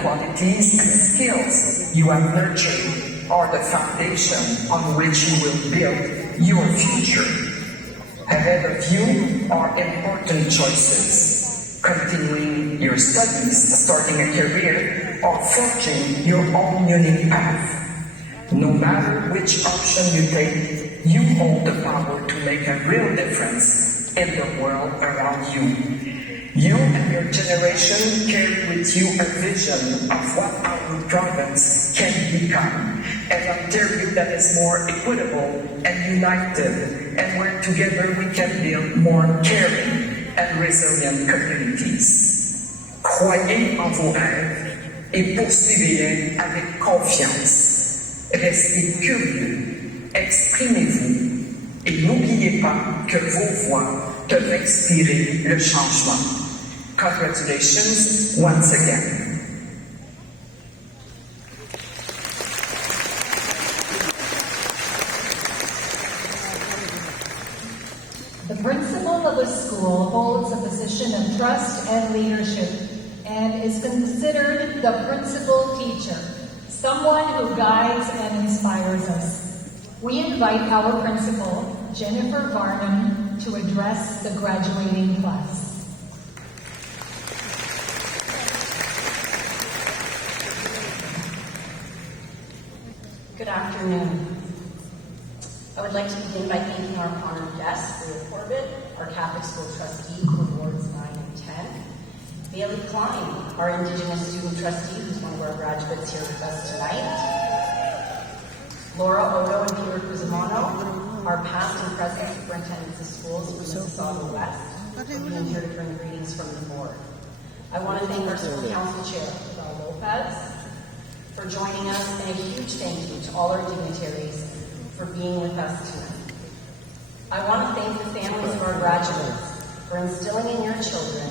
qualities and skills you have nurtured are the foundation on which you will build your future. Ahead of you are important choices: continuing your studies, starting a career, or forging your own unique path. No matter which option you take, you hold the power to make a real difference in the world around you. You and your generation carry with you a vision of what our province can become, an Ontario that is more equitable and united, and where together we can build more caring and resilient communities. Croyez en vos rêves et poursuivez-les avec confiance. Restez curieux, exprimez-vous et n'oubliez pas que vos voix peuvent inspirer le changement. Congratulations once again. The principal of a school holds a position of trust and leadership and is considered the principal teacher, someone who guides and inspires us. We invite our principal, Jennifer Varnum, to address the graduating class. Good afternoon. I would like to begin by thanking our honored guests, Leah Corbett, our Catholic School Trustee for Awards 9 and 10, Bailey Klein, our Indigenous Student Trustee, who's one of our graduates here with us tonight, Laura Odo and Peter Cusimano, our past and present superintendents of schools from Mississauga West, for being here to bring greetings from the board. I want to thank our school council chair, Raul Lopez, for joining us, and a huge thank you to all our dignitaries for being with us tonight. I want to thank the families of our graduates for instilling in your children